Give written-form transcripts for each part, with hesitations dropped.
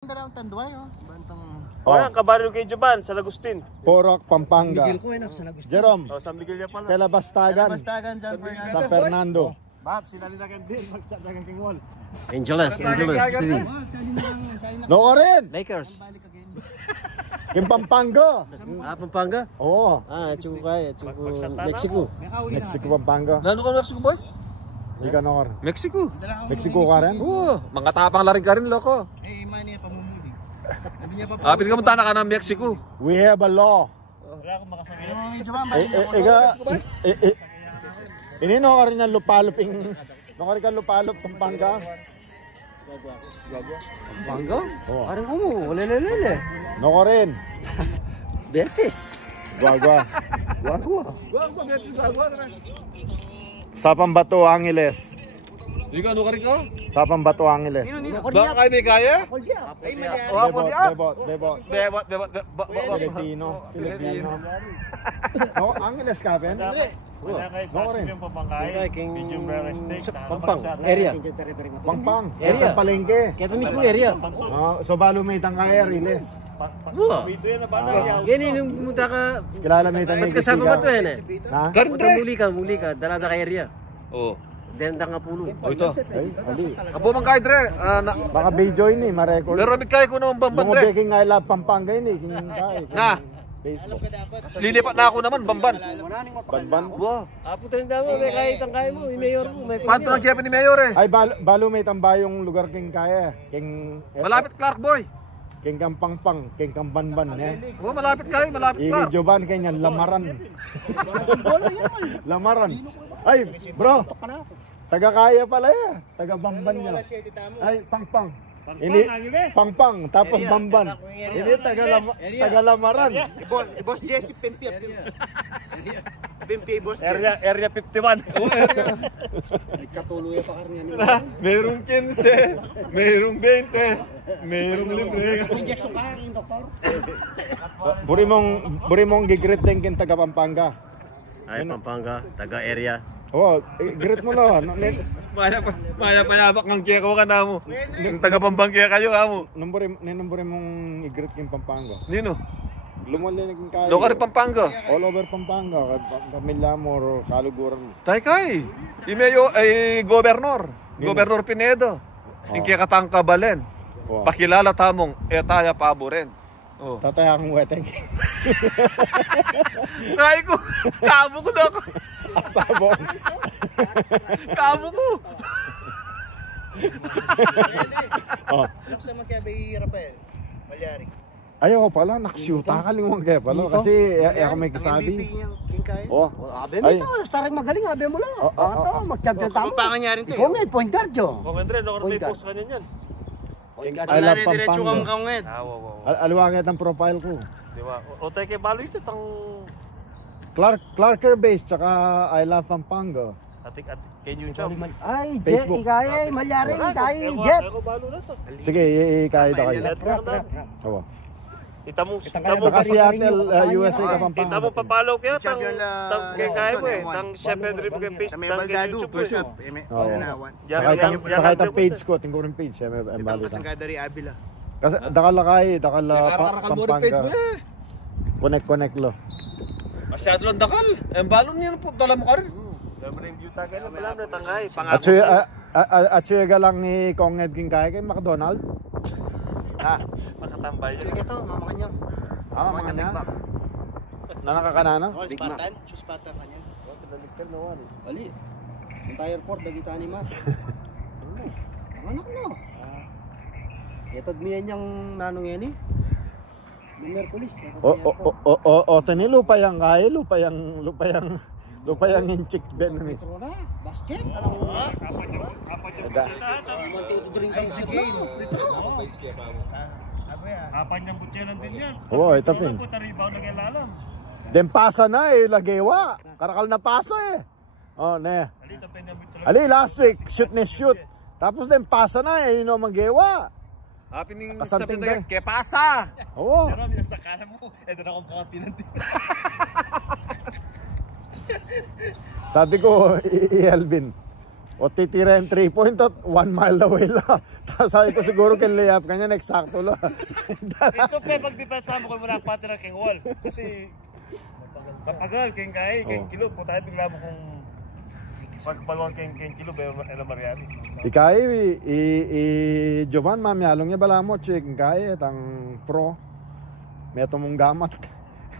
Ang Tanduay, oh. Bantang... Oh, yan, kabaryo kay Juban, San Agustin. Porok, Pampanga. San Miguel ko, San Agustin. Jerome. Oh, San Miguel yan pala. Telabastagan. Telabastagan, San Fernando. Bab, sinali na kang din, magsadagang king wall. Angeles City. Noko rin. Lakers. Kim Pampanga. Pampanga? Oo. Chukay, Mexico. Mexico, Pampanga. Lalo ka Mexico boy? Hindi ka nokor. Mexico. Mexico ka rin? Oo. Mga tapang laring ka rin, loko. Eh, imani niya pamumuli. Pili ka mo tanaka ng Mexico. We have a law. Wala akong makasama. Ini noko rin ang lupaluping. Noko rin ka lupalop, Pampanga. Pampanga? Oo. Parang mo, lele. Noko rin. Betis. Guagua. Guagua, Betis, Guagua. Sa Pambato, Angeles. Hindi ka, ano ka rin ka? Sa Pambato, Angeles. Baka kayo may kaya? Ay, mali. Bebot. Filipino. No, Angeles ka, Ben? Wala kayo sa Noko rin. yung papangkay. Medium rare steak. Pampang, area. Pangpang. Area. Sa Palengke. Kaya ito mismo area. So balo may tangkaya, Riles. Dito yan na ba? Ganyan yung pumunta ka. Kilala may tangkaya. Ba't kasama ba ito yan eh? Ha? Punta muli ka, dalada ka area. Oo. Denda nga pulo. O ito. Ay, ali. Apo man kayo dre. Baka Bayjoy ni, ma-record. Pero may kaya ko naman bamban dre. Bumubeking I love Pampanga yun eh. Kaya. Na. Facebook. Lilipat na ako naman, bamban. Banban. Wow. Apo tayo damo, may kahit ang kaya mo, yung mayor mo. Panto ng Kevin ni Mayor eh. Ay, balo may tambayong lugar king kaya. King... Malapit Clark Boy. King Kampangpang, King Kambanban. Oh, malapit kayo, malapit Iki Clark. Joban kanya, Lamaran. Lamaran. Ay, bro. Taga kaya pala eh. Taga Bamban niya. Ay, Pangpang. Ini Pangpang, tapos Bamban. Ini taga Lamaran. Boss Jesse Pempia. Pempia, boss. Area 51. Katuloy pa karniyan. Merong 15, merong 20, merong libre. Injection ka, doktor. Buri mong gigrit din kin taga Pampanga. Ay, Pampanga, taga area. Oh, greet mo lo. Maya payabak ng kaya ka na mo. Yung taga Pampang kaya kayo amo. Numbure mong i-greet kin Pampanga. Nino? Lumali kin kaya. Lokar Pampanga. All over Pampanga, pamilya mo or kaluguran mo. Tay kay. Imeyo ay gobernador. Gobernador Pinedo. Yung kaya katangka balen. Oh. Pakilala tamong etaya paboren. Oh. Tatay akong weteng. Kay ko. Kamo ko na ako. Asabong. Kamo ko. Oh. Luksa man kaya bay Rafael. Malyari. Ayaw pala, naksyuta ka limang kaya pala. Kasi ako may kasabi. Oh. Abe mo to, starang magaling, abe mo lang. Ito, mag-champion tamo. Papangan niya rin to. Ikaw nga, point guard yo. Kung Andre, no, may post ka niyan. I love Pampanga. Wow. Aliwanget ang profile ko. Di ba? O tayo kay Balo ito, tang... Clarker base, tsaka I love Pampanga. Atik, kay Jun Chong. Ay, Jet, Facebook. ikay, Malyari, ikay, Jet. Ako Balo na to. Sige, ikahit ako. Oo. Kita mo, Tsaka Seattle, USA ka Pampanga. kita mo papalo kayo, tang kay kaya mo eh. Champion Tang Chef Edrip kay face, tang kay YouTube mo eh. Tsaka itang page ko, tingko rin page. Itang kadari abila. Kasi dakala Pampanga. Connect lo. Masyado lang dakal. Balon niya po dala mo ka rin. Review tagay na pala na tangay. At siya lang ni Kong Ed King kaya kay McDonald. Ha? Makatambay yun. Ito, mama kanyang. Mga niya. Nanakakanana? Spartan? Spartan kanya. Ali. Ang tire port, dagita ni Ma. Ang anak mo. Ito miyan niyang nanong yan eh. Merkulis. Tani lupa yang kaya, lupa yang inchik ben ni. Basket, alam mo ba? Apan niyang butyanan din yan. Oo, ito pin. Taribaw na kay lalam. Den pasa na eh, lagewa. Karakal na pasa eh. Oh, ne. Ali last week, shoot. Tapos den pasa na eh, yun ang maggewa. Happy ning Kasanting sabi kaya pasa. Oo. Pero may sa kanan mo, ito na akong pakapinan din. Sabi ko, Elvin, O titira yung 3 point at 1 mile away lang. Tapos sabi ko siguro kay layup kanya, eksakto lang. Ito pa, pag-depensa mo ko muna patira kay Wall. Kasi, papagal, kay kilo, po tayo bigla mo kung pagpagawang kay kilo, ba Mariano. Ikay, Jovan, mamyalong niya bala mo, check, kaya, tang pro. May mong gamat.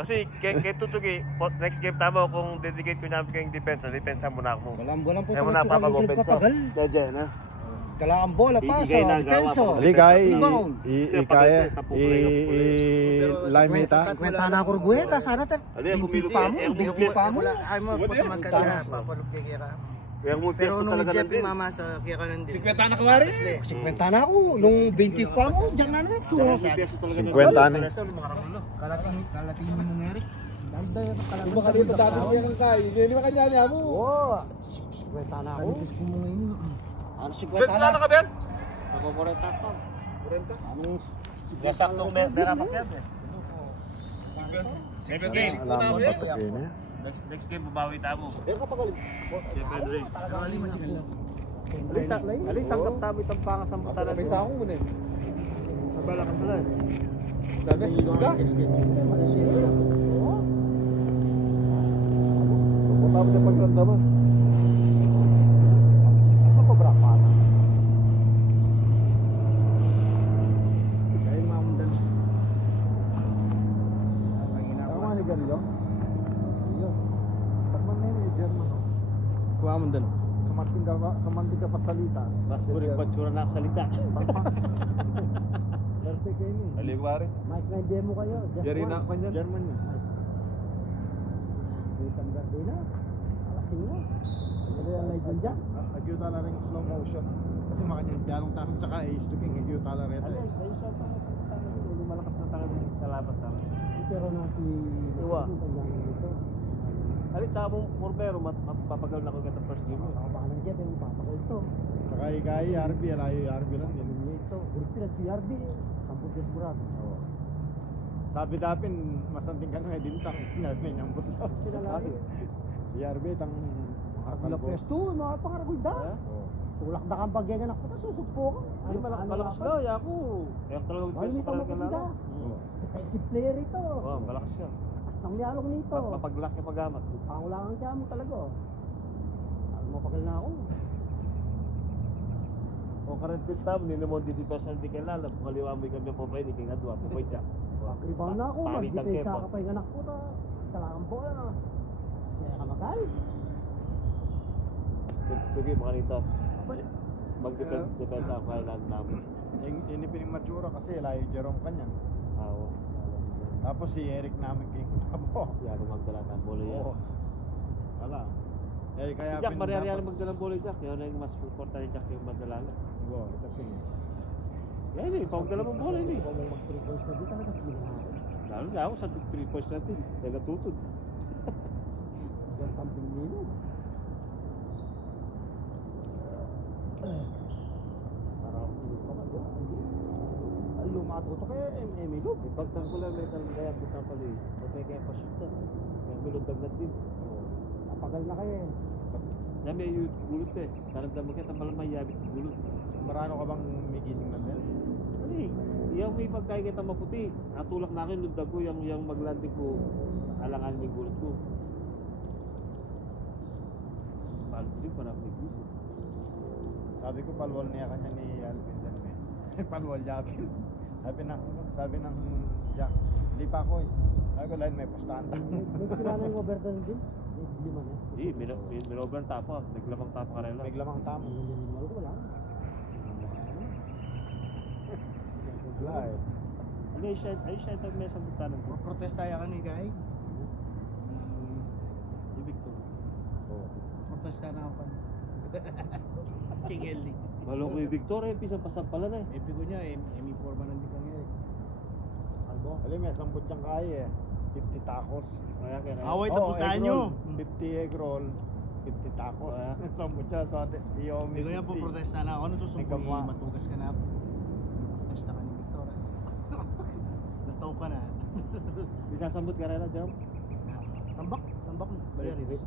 Kasi kay Tutugi, next game tama kung dedicate ko namin kayong depensa muna ako. Walang po. Kaya muna papag-opensa. Dadya na. Kailangan bola pa sa depenso. Ali kay, ikaya, lime ita. Kwenta na ako rugueta, sana ta. Binti pa mo. Ay mo, pag magkakala, papalog kay Kira. Pero nung jet yung mama sa Kira nandun. 50 na kawari. 50 na ako. Nung 20 pa mo, dyan na na. 50 na. Kalating mo nung Eric. Baka dito dami ko yung kay. Hindi ba kanya niya mo? Oo. 50 na ako. Ano 50 Ben, wala na ka, Ben? Ako 40 pa. Anong Saktong merapak yan eh. Next game. Alam mo pa Next game, babawi tamo. Pero kapag Pedro. Kali masigal lang. Ali, tanggap tabi itang pangas ang mata na. May sakong mo na eh. Sa balakas lang. Dami yung schedule. Malaysia lang. Pupunta mo na pagrandaman. ano pa bra pa? Sa yung mga mundan. Ang Tama ginagawa ni Galio? Yun. Takman na yun eh, German. Kuha mundan. Samanting ka pa salita. Mas buring patsura na salita. Perfect kayo ni. Aligwari. Mike na demo kayo. Just Yari na one. ako niyan. German yun. Ditang ganda na. Alasing na. Ano yung live dyan? Nagyuta na rin slow motion. Kasi makanyang biyalong tanong tsaka ace to king. Nagyuta na rin. Ayos sa tangan sa tangan. Hindi malakas na tangan ng kalaban tangan. Pero natin Iwa. dito. Ali, tsaka mong Morbero, mapapagal na ko ganda first game. Baka baka ng jet yung papakol ito. Tsaka ikay, RB. Alayo yung RB lang din. Ito. Gurpilat si RB. Sampung jet burat. Sabi dapin, masanting ka na eh, dintang. Sinabi niya ang buto. Sinalagi. Si RB, itang Aragula pesto. Mga pangaragulda. Tulak na kang bagay anak ko. Susugpo ka. Hindi, malakas daw, ako. Kaya talagang Ay, first nito pa rin mapagida. kailangan. Defensive player ito. Oo, malakas siya. Lakas ng liyalong nito. Mapaglaki pagamat. Pangulangan kaya mo talaga. Alam mo pakil na ako. O current tip tam, ninamon di depensa hindi kailangan. Kaliwa mo yung kami po pa yun, iking adwa, pupay siya. Rebound na ako. Pangit ang Mag-depensa kepo. ka pa yung anak ko. Talagang bola na. Kasi ka magal. Tugi mo kanito. Mag-depensa ako kailangan namin. Ini piningmatsura kasi layo Jerome kanya. Oo. Tapos si Eric namin king Nabo. Yan ang magdala ng bolo yan. Oo. Wala. Eh kaya Jack, mariyari ang magdala ng bolo Jack. Yan ang mas importante ni Jack yung magdala. Wow, ito ping. Yan eh, pagdala mo bolo yun eh. Kung mag 3 points na di talaga sige na ako. Lalo na ako sa 3 points natin. Yan natutod. Diyan tamping nilo. Ay, lumatuto kay Emilio. Pagtang ko lang may talagang kaya punta pala eh. Patay kaya pa-shoot na. Kaya milundag na din. Napagal na kayo. Yan may gulot eh. Karagdag mo kaya tampalang may yabit gulot. Marano ka bang may gising na din? Ano eh, yung may pagkakita maputi. Natulak na akin, lundag ko, yung maglanding ko, alangan may gulot ko. Mahal ko din, parang may gusto. Sabi ko palwal niya kanya ni Alvin dyan eh. Palwal Japin. Sabi ng Jack, hindi pa ako eh. Sabi ko line may pustahan tayo. May kilala yung overturn din. Lima na. Hindi, minover tapa. Naglamang tapa ka rin lang. May lamang tama. Wala. Wala eh. Ano yung siya ito may sabutanan ko? Protest tayo ka ni Guy. Ibig to. Protest na ako. King Eli. Malo ko yung Victor eh, pisang pasag pala na eh. Epic ko niya, Emi Forman nandito kang Eric. Alam mo, 10 siyang kaya eh. 50 tacos. Kaya kaya. Away Oo, tapos tayo egg nyo. roll. 50 egg roll. 50 tacos. Ah. 10 siya. So, Yomi. Hindi ko yan po protesta na ako. Ano susumbong Ikaw, matugas ka na. Protesta ka ni Victor. Nataw ka na. Isasambot ka rin na, Jom? Tambak. Tambak. Baliaris.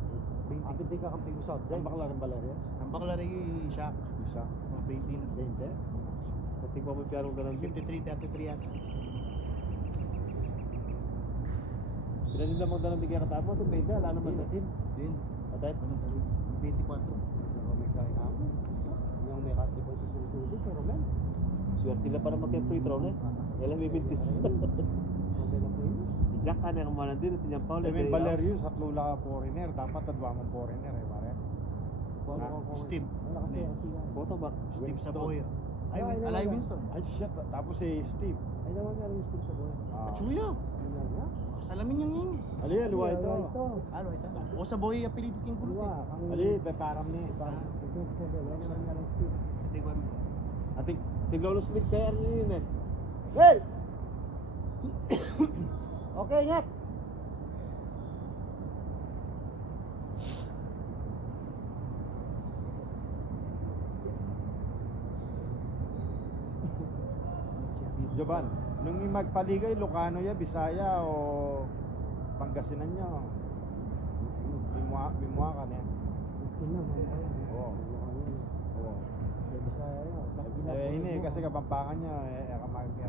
Agad din kakampi ko South Drive. Ang bakla ng Valeria? Ang baklari shock. Isa. Mga 20 na. 20? Sa tingin mo pianong ganun din. 53, 33 yan. Pinanin naman ganun din kaya katama. Ito pwede, wala naman natin. Din. Atay? 24. May kain na ako. Yung may katribol sa susunod, pero men. Swerte nila para mag-free throw na. Kailan may bintis. Okay na po yun. Jack ka na yung manan din. Ito niyang Paul. May Valerio sa Tlula foreigner. Dapat tadwa mong foreigner eh, pare. Steve. Wala kasi ang siya. Boto ba? Steve Saboya. Ay, Ay, Alay wala. Winston. Ay shit, tapos si Steve. Ay naman nga rin yung Steve sa buhay. Chuya. Yan nga. Salamin niyang yun. Ali, luwa ito. Alo, ito. O Saboya, apelido king kulit. Luwa. Ali, beparam ni. Parang tignan sa buhay. Yan naman nga rin Steve. Tigwa mo. Ating Tiglolo Smith kaya rin yun eh. Well! Okay, ingat! Jovan, nung magpaligay, Lucano ya, Bisaya o Pangasinan nyo? Mimua ka niya. Oo. Oo. Ini kasi kapampangan nyo,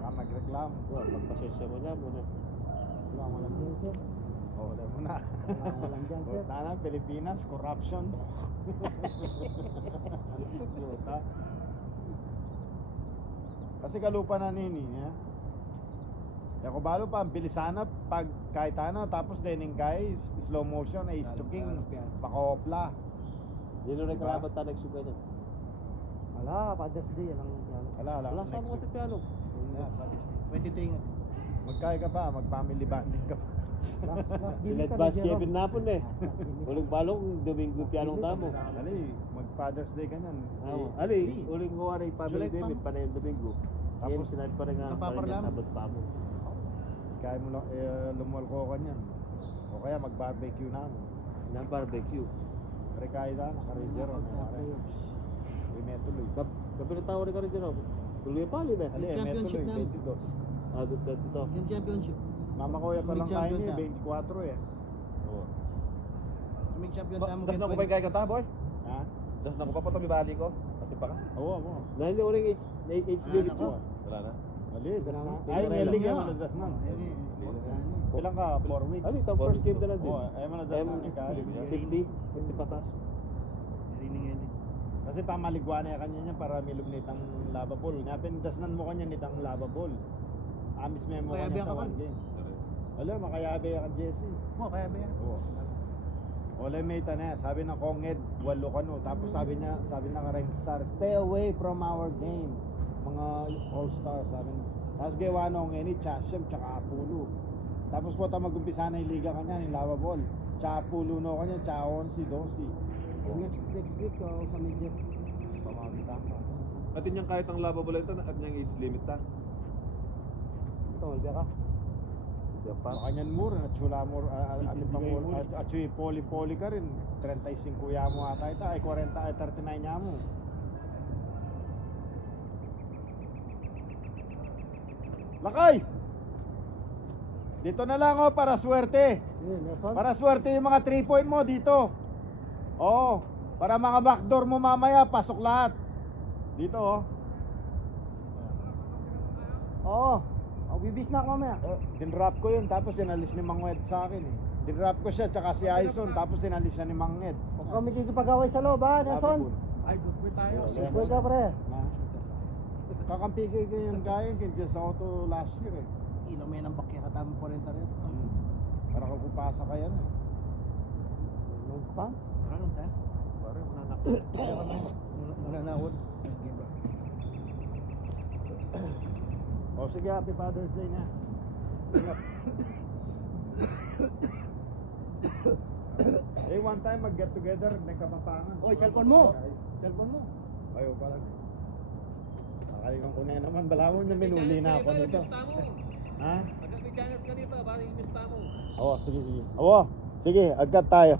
mag-reklam. Magpasensya mo na muna. Wala mo lang dyan, sir. Oo, wala mo na. Wala mo lang dyan, sir. Tana, Pilipinas, corruption. Yuta. Kasi kalupa na nini, ya. Ya ko balo pa, bilisana pag kahit ano, tapos dening guys, slow motion ay stuking, pakopla. Dino rin kalaban tayo nagsugay niya. Wala, Father's Day. Yan ang Wala, Wala sa mga piano. 23 nga. Magkaya ka pa, mag-family bonding ka pa. last game Inadvance Kevin Napon eh. Uling balong, Domingo pianong tamo. Ali, mag-Father's Day ka niyan. Ali, uling ko rin family July day, may panay Domingo. Tapos Tapos, sinabi pa rin nga, napaparlam. sabot pa mo. kaya mo lang, lumulko ka niyan. O kaya mag-barbecue na mo. Nang barbecue. Pero kaya na, naka-ranger. Tuloy. Gabi na tawa rin ka rin dyan. Tuloy pa rin eh. Ali, Championship tuloy, namin. 22. Good dito. Yung championship. Mama ko pa lang tayo Champion ni, ta. 24 eh. May champion tamo. Das na ko ba kay kanta, boy? Ha? Das na ko pa pa bali ko. Pati pa ka? Oo. Dahil yung uling HD dito. Wala na. Ali, das na. Ay, Ay, may meling liga. yan, das na. Ilang ka? 4 weeks. Ano, itong first game na lang din. Oo, ay mo na das na ni Kali. 50 patas. Rining yan. Kasi pamaligwa na kanya niya para milog nitang lavabol. Napin dasnan mo kanya nitang lavabol. Amis memo Kayabe kanya ka sa man. 1 game. Wala, makayabe ka Jesse. Mo, kaya ba yan? Oo. Wala may na, sabi ng Konged, walo ka no. Tapos sabi na ka-rank star, stay away from our game. Mga all-star, sabi na. Tapos gawa nung ini, Chashem, tsaka Apulo. Tapos po ta mag-umpisa na yung liga kanya, yung lavabol. Tsaka Apulo no kanya, tsaka 11-12. Next week, sa media. Pamamita ka. At yung kahit ang lovable ito, at yung age limit ta. Ito, malbiya ka. Para kanyan mo rin, at chula mo, at chuy poli-poli ka rin. 35 ya mo ata ito, ay 40, ay 39 ya mo. Lakay! Dito na lang oh, para swerte. Nelson? Para swerte yung mga 3 point mo dito. Oo, para mga backdoor mo mamaya, pasok lahat. Dito oh. Oo. Bibis na ako mamaya. Dinrap ko yun, tapos sinalis ni Mang Ed sa akin eh. Dinrap ko siya, tsaka si Aison, tapos sinalis siya ni Mang Ed. Huwag kami kikipag-away sa loob ha, Nelson. Ay, good boy tayo. Good ka pre. Kakampi ko yung gaya, kaya sa auto last year eh. Ilang may nang bakya katamo 40 rin. Para kung pupasa ka yan eh. Huwag pa. Ano ta? Parang nanak. Nananawod. O sige, happy Father's Day na. Ingat. Eh, one time mag-get together, may Kapampangan. Oy, cellphone mo. Cellphone mo. Ayaw pala. Nakalikan ko na naman. Balawon na minuli na ako nito. Ha? Pagkakikangat ka dito, parang imista mo. Oo, sige. Oo, sige, agad tayo.